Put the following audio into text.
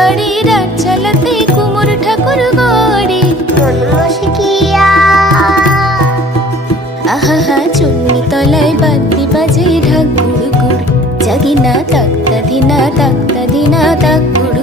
বাড়ি রাত চালাতে কুমোর ঠাকুর গড়ে মনমশকিয়া। আহা চুন্নি তলায় বাদ্যি বাজে ঢাক গুড় গুড়, জাগিনা তাক্তা দিনা তাক গুড়